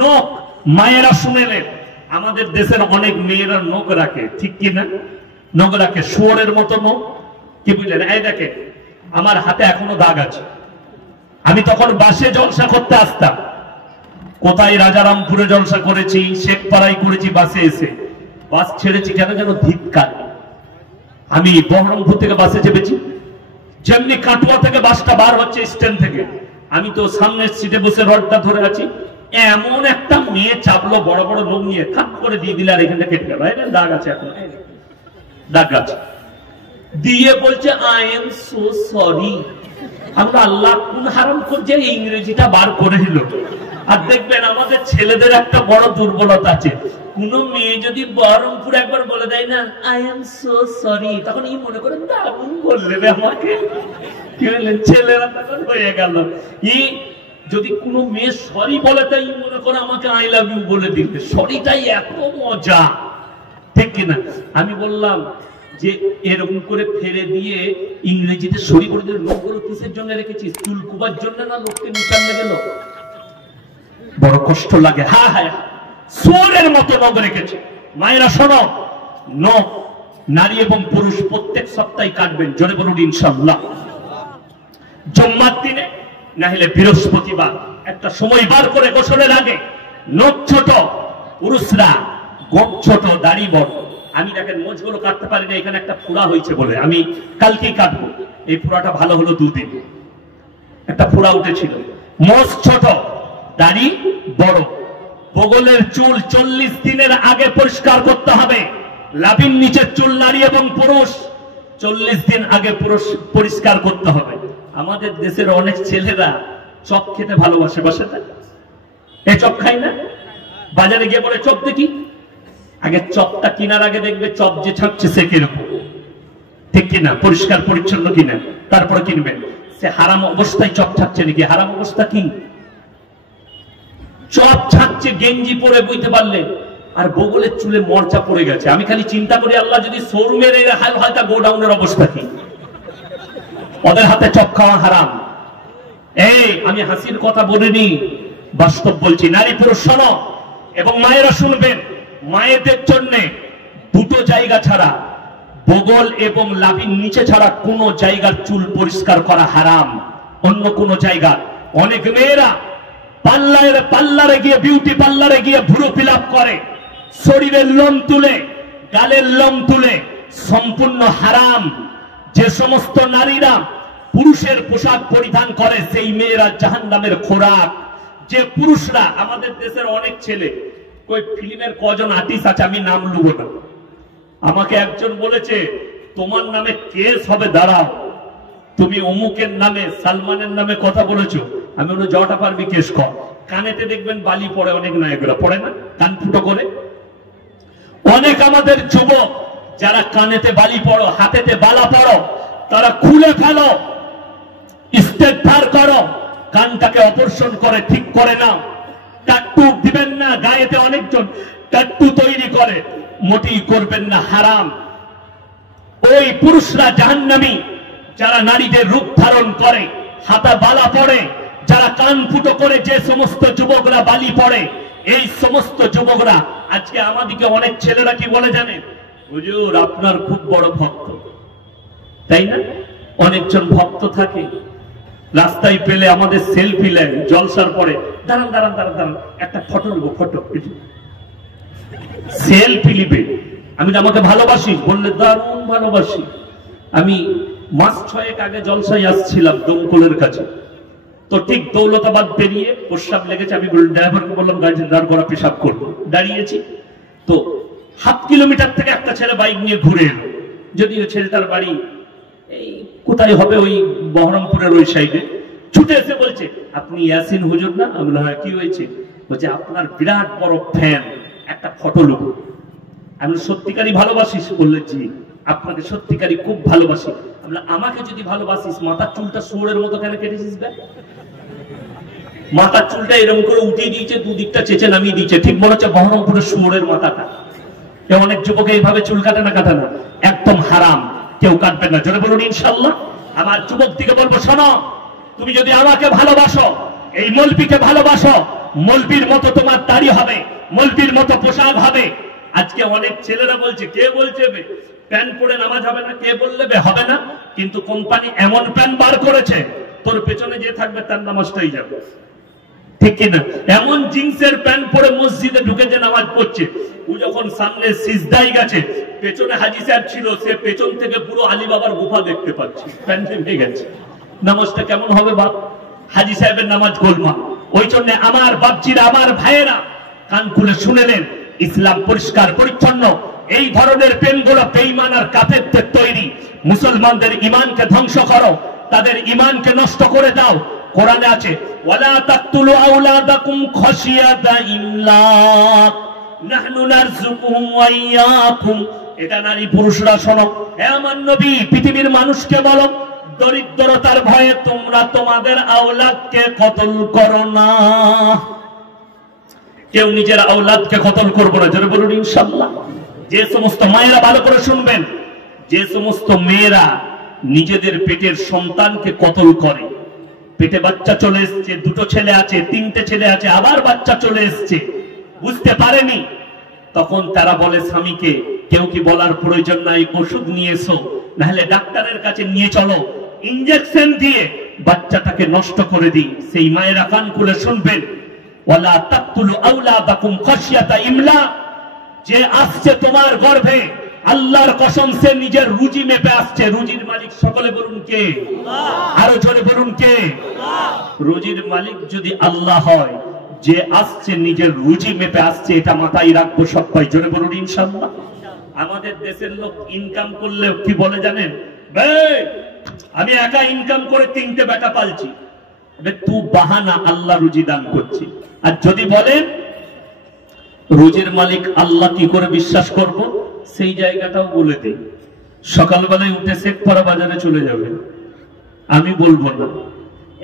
নখ। মায়েরা শুনেলেন, আমাদের দেশের অনেক মেয়েরা নখ রাখে, ঠিক কিনা? নখ রাখে, শুয়োরের মতো নখ। কি বুঝলেন? এই দেখে আমার হাতে এখনো দাগ আছে। আমি তখন বাসে জলসা করতে আসতাম, কোথায় রাজারামপুরে জলসা করেছি, শেখপাড়ায় করেছি, বাসে এসে বাস ছেড়েছি কেন যেন ধিক্কার। আমি বহরমপুর থেকে বাসে চেপেছি, যেমনি কাটুয়া থেকে বাসটা বার হচ্ছে স্ট্যান্ড থেকে, আমি তো সামনের সিটে বসে রডটা ধরে আছি, এমন একটা মেয়ে চাপলো বড় বড় লোক নিয়ে, খাপ করে দিয়ে দিলে, আর এখানটা কেটে গেল। দাগ আছে, এখন দাগ আছে দিয়ে বলছে আই এম সো সরি। আমরা আল্লাহ কোন হারাম করছে ইংরেজিটা বার করে দিল। আর দেখবেন আমাদের ছেলেদের একটা বড় দুর্বলতা আছে, কোন মেয়ে যদি বহরমপুর একবার বলে দেয় না আই এম সো সরি, তখন এই মনে করেন দারুণ বললে আমাকে। কি বললেন? ছেলেরা তখন হয়ে গেল। এই যদি কোনো মেয়ে সরি বলে, তাই মনে করে আমাকে আই লাভ ইউ বলে দিবে। সরিটাই এত মজা, ঠিক কিনা? আমি বললাম যে এরকম করে ফেলে দিয়ে ইংরেজিতে সরি বলে দিল। লোকগুলো কিসের জন্য রেখেছিস? চুল কুবার জন্য না লোককে নিচান্নে গেল? বড় কষ্ট লাগে। হ্যাঁ হ্যাঁ, সোরের মতো নখ রেখেছে। মায়েরা শোনো, নখ নারী এবং পুরুষ প্রত্যেক সপ্তাহে কাটবেন। জোরে বলুন ইনশাআল্লাহ। জুম্মার দিনে না হলে বৃহস্পতিবার একটা সময় বার করে গোসলের আগে নখ ছোট, পুরুষরা গোপ ছোট, দাড়ি বড়। আমি দেখেন মোজগুলো কাটতে পারি না, এখানে একটা ফোড়া হয়েছে বলে আমি কালকেই কাটবো। এই ফোড়াটা ভালো হলো, 2 দিন একটা ফোড়া উঠেছিল। মোজ ছোট, দাড়ি বড়। বগলের চুল 40 দিনের আগে পরিষ্কার করতে হবে। লাভির নিচের চুল নারী এবং পুরুষ 40 দিন আগে পরিষ্কার করতে হবে। আমাদের দেশের অনেক ছেলেরা চপ খেতে ভালোবাসে, বাসে না? এই চপ খাই না, বাজারে গিয়ে বলে চপ দেখি। আগে চপটা কেনার আগে দেখবে চপ যে ছাড়ছে সে কিরকম, ঠিক কিনা, পরিষ্কার পরিচ্ছন্ন কিনা, তারপরে কিনবেন। সে হারাম অবস্থায় চপ ছাড়ছে নাকি? হারাম অবস্থা কি? চপ ছাড়ছে গেঞ্জি পরে, বুঝতে পারলেন? আর বগলের চুলে মরচা পড়ে গেছে। আমি খালি চিন্তা করি, আল্লাহ যদি শোরুমের এই হাল হয়, তা গোডাউনের অবস্থা কি? ওদের হাতে চপ খাওয়া হারাম। এই আমি হাসির কথা বলিনি, বাস্তব বলছি। নারী পুরুষ শোনো, এবং মায়েরা শুনবেন, মায়েদের জন্য 2টো জায়গা ছাড়া, বগল এবং লাভির নিচে ছাড়া কোন জায়গার চুল পরিষ্কার করা হারাম। অন্য কোন জায়গা, অনেক মেয়েরা পার্লারে গিয়ে, বিউটি পার্লারে গিয়ে ভ্রু ফিলাপ করে, শরীরের লোম তুলে, গালের লোম তুলে, সম্পূর্ণ হারাম। যে সমস্ত নারীরা পুরুষের পোশাক পরিধান করে, সেই মেয়েরা জাহান্নামের খোরাক। যে পুরুষরা, আমাদের দেশের অনেক ছেলে, ওই ফিল্মের কজন আর্টিস্ট আছে, আমি নাম লুব না, আমাকে একজন বলেছে তোমার নামে কেস হবে, দাঁড়াও, তুমি অমুকের নামে, সালমানের নামে কথা বলেছো। আমি বলি জটা পারবি, কেস কর। কানেতে দেখবেন বালি পড়ে, অনেক নায়করা পড়ে না, কান ফুটো করে। অনেক আমাদের যুবক যারা কানেতে বালি পড়ো, হাতেতে বালা পড়ো, তারা খুলে ফেলো, ইস্তেগফার করো, কানটাকে অপারেশন করে ঠিক করে নাও। টাট্টু দিবেন না, গায়েতে অনেকজন টাট্টু তৈরি করে, মোটেই করবেন না, হারাম। ওই পুরুষরা জাহান্নামী যারা নারীদের রূপ ধারণ করে, হাতা বালা পড়ে, যারা কান ফুটো করে, যে সমস্ত যুবকরা বালি পড়ে, এই সমস্ত যুবকরা আজকে আমাদেরকে অনেক ছেলেরা কি বলে জানেন? হুজুর আপনার খুব বড় ভক্ত, তাই না? অনেকজন ভক্ত থাকে, রাস্তায় পেলে আমাদের সেলফি নেয় জলসার পরে, দাঁড়ান দাঁড়ান দাঁড়ান দাঁড়ান, একটা ফটো নেবো, ফটো সেলফি নিবে। আমি আমাকে ভালোবাসি বললে, দারুণ ভালোবাসি। আমি মাস 6 আগে জলসায় আসছিলাম দমকলের কাছে, তো ঠিক দৌলতাবাদ পেরিয়ে প্রস্রাব লেগেছে। আমি ড্রাইভারকে বললাম গাড়ি দাঁড় করা, পেশাব করবো। দাঁড়িয়েছি তো 7 কিলোমিটার থেকে একটা ছেলে বাইক নিয়ে ঘুরে এলো, যদিও ছেলেটার বাড়ি এই কোথায় হবে, ওই বহরমপুরের ওই সাইডে। ছুটে এসে বলছে, আপনি ইয়াসিন হুজুর না? আমি বললাম হ্যাঁ, কি হয়েছে? বলছে আপনার বিরাট বড় ফ্যান, একটা ফটো নেব। আমি সত্যিকারই ভালোবাসিস? বললে জি, আপনাকে সত্যিকারই খুব ভালোবাসি। আমাকে যদি ভালোবাসিস, মাথার চুলটা শুয়োরের মতো কেন কেটেছিস? মাথার চুলটা এরকম করে উঠিয়ে দিয়েছে, দুদিকটা চেঁচে নামিয়ে দিয়েছে, ঠিক মনে হচ্ছে বহরমপুরের শুয়োরের মাথাটা। অনেক যুবক এইভাবে চুল কাটে না, কাটে না, একদম হারাম, কেউ কাটবে না। জোরে বলুন ইনশাআল্লাহ। আমার যুবক দিকে বলবো, শোনো, তুমি যদি আমাকে ভালোবাসো, এই মলবিকে ভালোবাসো, মৌলবীর মতো তোমার দাড়ি হবে, মৌলবীর মতো পোশাক হবে। আজকে অনেক ছেলেরা বলছে, কে বলছে প্যান্ট পরে নামাজ হবে না, কে বললে হবে না, কিন্তু কোম্পানি এমন প্যান্ট বার করেছে তোর পেছনে যে থাকবে তার নামাজটাই যাবে, ঠিক কিনা? এমন জিন্সের প্যান্ট পরে মসজিদে ঢুকে যে নামাজ পড়ছে, ও যখন সামনে সিজদায় গেছে, পেছনে হাজি সাহেব ছিল, সে পেছন থেকে পুরো আলী বাবার গুফা দেখতে পাচ্ছে, প্যান্ট ভেঙে গেছে। নামাজটা কেমন হবে বাপ? হাজি সাহেবের নামাজ গোলমাল। ওই জন্য আমার বাপজিরা, আমার ভাইয়েরা, কান খুলে শুনে নেন, ইসলাম পরিষ্কার পরিচ্ছন্ন। এই ধরনের প্রেমগুলো বেঈমান আর কাফেরদের তৈরি। মুসলমানদের ঈমানকে ধ্বংস করো, তাদের ঈমানকে নষ্ট করে দাও। কোরআনে আছে, ওয়ালা তাকতুলু আওলাদাকুম খাশিয়াতা ইমলাক নাহনু নারযুকুহুম ওয়া ইয়্যাকুম। এটা নারী পুরুষরা শোনো, হে আমার নবী, পৃথিবীর মানুষকে বলো, দরিদ্রতার ভয়ে তোমরা তোমাদের আওলাদকে কতল করো না। কেউ নিজের আওলাদকে কতল করবো না, জোরে বলুন ইনশাআল্লাহ। যে সমস্ত মায়েরা, ভালো করে শুনবেন, যে সমস্ত মেয়েরা নিজেদের পেটের সন্তানকে কতল করে, পেটে বাচ্চা চলে এসছে, দুটো ছেলে আছে, তিনটে ছেলে আছে, আবার বাচ্চা চলে এসছে, বুঝতে পারেনি, তখন তারা বলে স্বামীকে, কেউ কি বলার প্রয়োজন নাই, ওষুধ নিয়ে এসো, নাহলে ডাক্তারের কাছে নিয়ে চলো, ইনজেকশন দিয়ে বাচ্চাটাকে নষ্ট করে দিই। সেই মায়েরা কান খুলে শুনবেন, ওয়ালা তাকতুলু আওলাদাকুম খাশিয়াতা ইমলাক। যে আসছে তোমার গর্ভে, আল্লাহর কসম, সে নিজের রুজি মেপে আসছে। রুজির মালিক সকলে বলুন কে? আরো জোরে বলুন কে? রুজির মালিক যদি আল্লাহ হয়, যে আসছে নিজের রুজি মেপে আসছে, এটা মাথায় রাখবো সবাই, জোরে বলুন ইনশাআল্লাহ। আমাদের দেশের লোক ইনকাম করলে কি বলে জানেন? আমি একা ইনকাম করে 3টে বেটা পালছি। তু বাহানা, আল্লাহ রুজি দান করছি। আর যদি বলেন রুজির মালিক আল্লাহ, কি করে বিশ্বাস করব? সেই জায়গাটাও বলে দেই। সকালবেলায় উঠে শেখপাড়া বাজারে চলে যাবে, আমি বলবো না।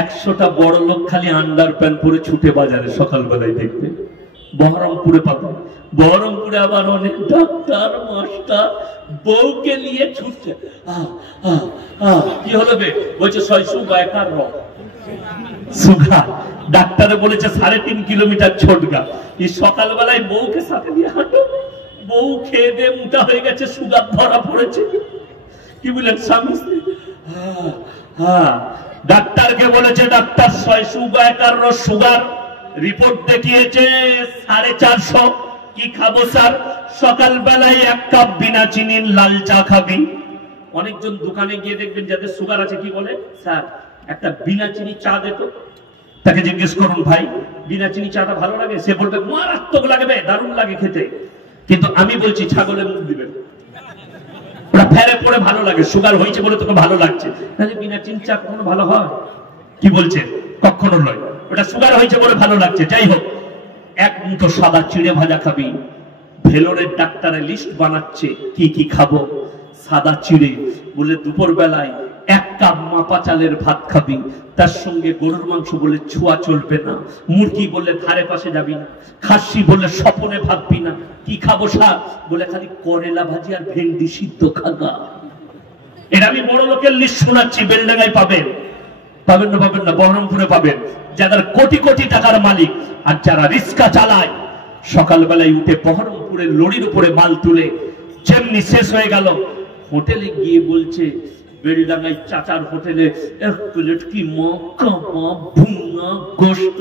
100টা বড় লোক খালি আন্ডার প্যান্ট পরে ছুটে বাজারে সকালবেলায় দেখবে। বহরমপুরে পাবেন, বহরমপুরে আবার অনেক ডাক্তার মাস্টার বউকে নিয়ে ছুটছে। কি হলো বে? বলছে 600 বাইকার রক সুগা। ডাক্তারে বলেছে 3.5 কিলোমিটার ছোটগা। এই সকালবেলায় বউকে সাথে নিয়ে হাঁটো, বউ খেয়ে দিয়ে মোটা হয়ে গেছে, সুগার ধরা পড়েছে। কি বলেন স্বামী? ডাক্তারকে বলেছে, ডাক্তার 600 বাইকার সুগার, রিপোর্ট দেখিয়েছে 450। কি খাবো স্যার? সকালবেলায় 1 কাপ বিনা চিনির লাল চা খাবি। অনেকজন দোকানে গিয়ে দেখবেন যাদের সুগার আছে, কি বলে, স্যার একটা বিনা চিনি চা দে তো। তাকে জিজ্ঞেস করুন, ভাই বিনা চিনি চাটা ভালো লাগে? সে বলবে মারাত্মক লাগবে, দারুণ লাগে খেতে। কিন্তু আমি বলছি ছাগলের মুখ দিবেন, ওটা ফেরে পড়ে ভালো লাগে। সুগার হয়েছে বলে তোকে ভালো লাগছে, তাহলে বিনা চিনি চা কখনো ভালো হয়? কি বলছেন? কখনো নয়। ওটা সুগার হয়েছে বলে ভালো লাগছে। যাই হোক, 1 মুঠো সাদা চিড়ে ভাজা খাবি। ভেলোরের ডাক্তারের লিস্ট বানাচ্ছে কি কি খাবো। সাদা চিড়ে বলে দুপুর বেলায় 1 কাপ মাপা চালের ভাত খাবি, তার সঙ্গে গরুর মাংস বলে ছোঁয়া চলবে না, মুরগি বলে ধারে পাশে যাবি না, খাসি বলে স্বপনে ভাববি না। কি খাবো স্যার? বলে খালি করেলা ভাজি আর ভেন্ডি সিদ্ধ খাগা। এটা আমি বড় লোকের লিস্ট শোনাচ্ছি। বেলডাঙ্গায় পাবেন, পাবেন না? পাবেন না? বহরমপুরে পাবেন, যারা কোটি কোটি টাকার মালিক আর যারা রিক্সা চালায়। সকালবেলায় উঠে বহরমপুরের লরির উপরে মাল তুলে, যেমনি শেষ হয়ে গেল, হোটেলে গিয়ে বলছে, বেলডাঙ্গায় চাচার হোটেলে 1 প্লেট কি ভুনা গোস্ত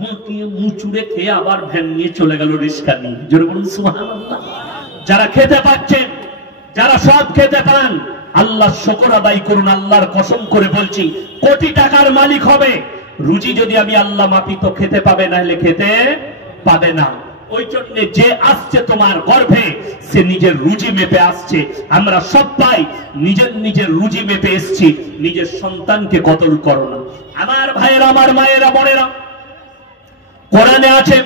মাখিয়ে মুচুড়ে খেয়ে আবার ভ্যান নিয়ে চলে গেল রিক্সা নিয়ে। জোরে বলুন সুবহানাল্লাহ। যারা খেতে পাচ্ছেন, যারা সব খেতে পান, আল্লাহ শুকর আদায় করুন। আল্লাহর কসম করে বলছি, কোটি টাকার মালিক হবে, রুজি যদি আমি আল্লাহ মাপি তো খেতে পাবে, না হলে খেতে পাবে না। ওই জন্য যে আসছে তোমার গর্ভে, সে নিজের রুজি মেপে আসছে। আমরা সবাই নিজের নিজের রুজি মেপে এসছি। নিজের সন্তানকে কতল করো না। আমার ভাইয়েরা, আমার মায়েরা, বোনেরা, কোরআনে আছে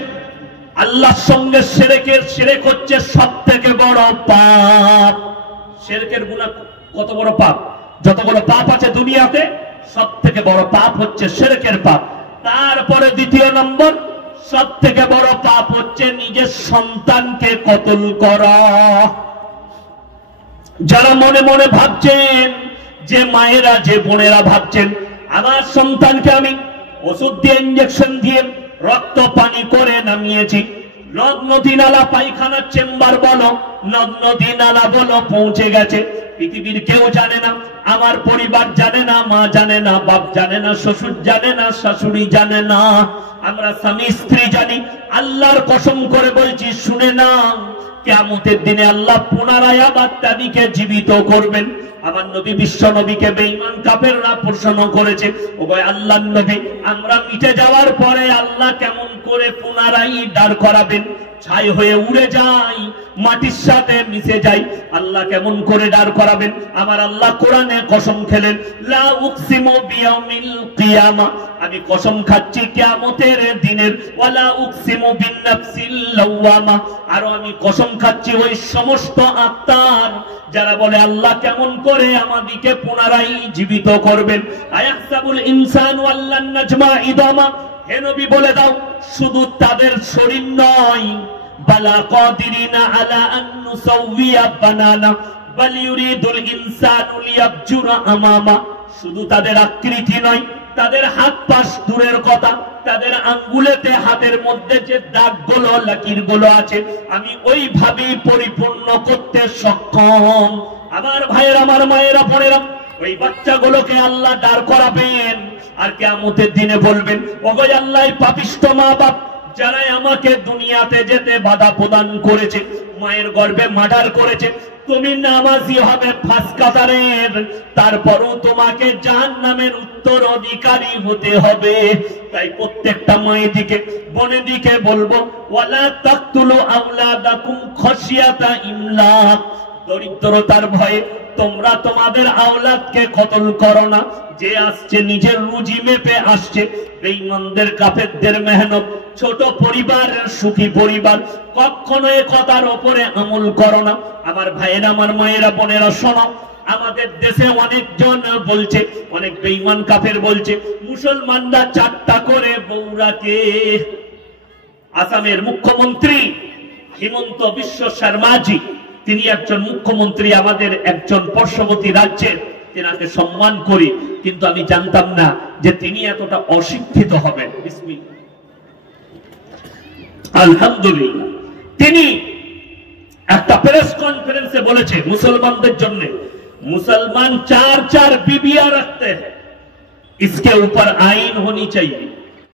আল্লাহর সঙ্গে শিরক হচ্ছে সবথেকে বড় পাপ। শিরকের গুনাহ কত বড় পাপ? যত বড় পাপ আছে দুনিয়াতে, সবথেকে বড় পাপ হচ্ছে শিরকের পাপ। তারপরে 2 নম্বর সবথেকে বড় পাপ হচ্ছে নিজের সন্তানকে কতল করা। যারা মনে মনে ভাবছেন, যে মায়েরা, যে বোনেরা ভাবছেন, আমার সন্তানকে আমি ওষুধ দিয়ে, ইঞ্জেকশন দিয়ে রক্ত পানি করে নামিয়েছি। নদ নদী নালা পায়খানার চেম্বার বলো, নদ নদী নালা বলো পৌঁছে গেছে। পৃথিবীর কেউ জানে না, আমার পরিবার জানে না, মা জানে না, বাপ জানে না, শ্বশুর জানে না, শাশুড়ি জানে না, আমরা স্বামী স্ত্রী জানি। আল্লাহর কসম করে বলছি, শুনে না, কিয়ামতের দিনে আল্লাহ পুনরায় আবার তাদেরকে জীবিত করবেন। আমার নবী বিশ্ব নবীকে বেঈমান কাফেররা প্রশ্ন করেছে, ও ভাই আল্লাহর নবী, আমরা মিটে যাওয়ার পরে আল্লাহ কেমন করে পুনরায় দাঁড় করাবেন? ছাই হয়ে উড়ে যাই, মাটির সাথে মিশে যাই, আল্লাহ কেমন করে দাঁড় করাবেন? আমার আল্লাহ কোরআনে কসম খেলেন, লা উকসিমু বিয়াউমিল কিয়ামা, আমি কসম খাচ্ছি কিয়ামতের দিনের, ওয়ালা উকসিমু বিন্নাফসিল লাওয়ামা, আর আমি কসম খাচ্ছি ওই সমস্ত আত্মার যারা বলে আল্লাহ কেমন করে আমাদেরকে পুনরায় জীবিত করবেন। আয়াহসাবুল ইনসানু আল্লান নাজমা ইদামা, হে নবী বলে দাও, শুধু তাদের শরীর নয়, বালা কাদিরিনা আলা আন নুসাউইয়া বানানা বাল ইউরিদুল ইনসানু লিয়াবজুরা আমামা, শুধু তাদের আকৃতি নয়, তাদের হাত পাশ দূরের কথা, তাদের আঙ্গুলেতে হাতের মধ্যে যে দাগগুলো লাকিরগুলো আছে, আমি ওইভাবেই পরিপূর্ণ করতে সক্ষম। আমার ভাইয়েরা, আমার মায়েরা, বোনেরা, ওই বাচ্চাগুলোকে আল্লাহ দাঁড় করাবেন আর কিয়ামতের দিনে বলবেন, ওগো আল্লাহ, পাপিষ্ঠ মা বাপ যারা আমাকে দুনিয়াতে যেতে বাধা প্রদান করেছে, মায়ের গর্ভে মার্ডার করেছে, তুমি নামাজি হবে ফাঁস কাতারের, তারপরও তোমাকে জাহান্নামের উত্তরাধিকারী হতে হবে। তাই প্রত্যেকটা মায়ের দিকে, বোনের দিকে বলবো, ওয়ালা তাকতুলু আওলাদাকুম খাশিয়াতা ইমলাক, দরিদ্রতার ভয়ে তোমরা তোমাদের আওলাদকে কতল করো না। যে আসছে নিজের রুজি মেপে আসছে, বেঈমানদের কাফেরদের মেহনত, ছোট পরিবার, সুখী পরিবার, কখনো এ কথার উপরে আমল করো না। আমার ভাইয়েরা, আমার মায়েরা, বোনেরা, শোনো, আমাদের দেশে অনেকজন বলছে, অনেক বেঈমান কাফের বলছে, মুসলমানরা 4টা করে বউ রাখে। আসামের মুখ্যমন্ত্রী হিমন্ত বিশ্ব শর্মাজি, তিনি একজন মুখ্যমন্ত্রী, আমাদের একজন পার্শ্ববর্তী রাজ্যের, তেনাকে সম্মান করি, কিন্তু আমি জানতাম না যে তিনি এতটা অশিক্ষিত হবেন। আলহামদুলিল্লাহ, তিনি একটা প্রেস কনফারেন্সে বলেছে, মুসলমানদের জন্য मुसलमान 4-4 बीबियां रखते हैं, इसके ऊपर आइन होनी चाहिए।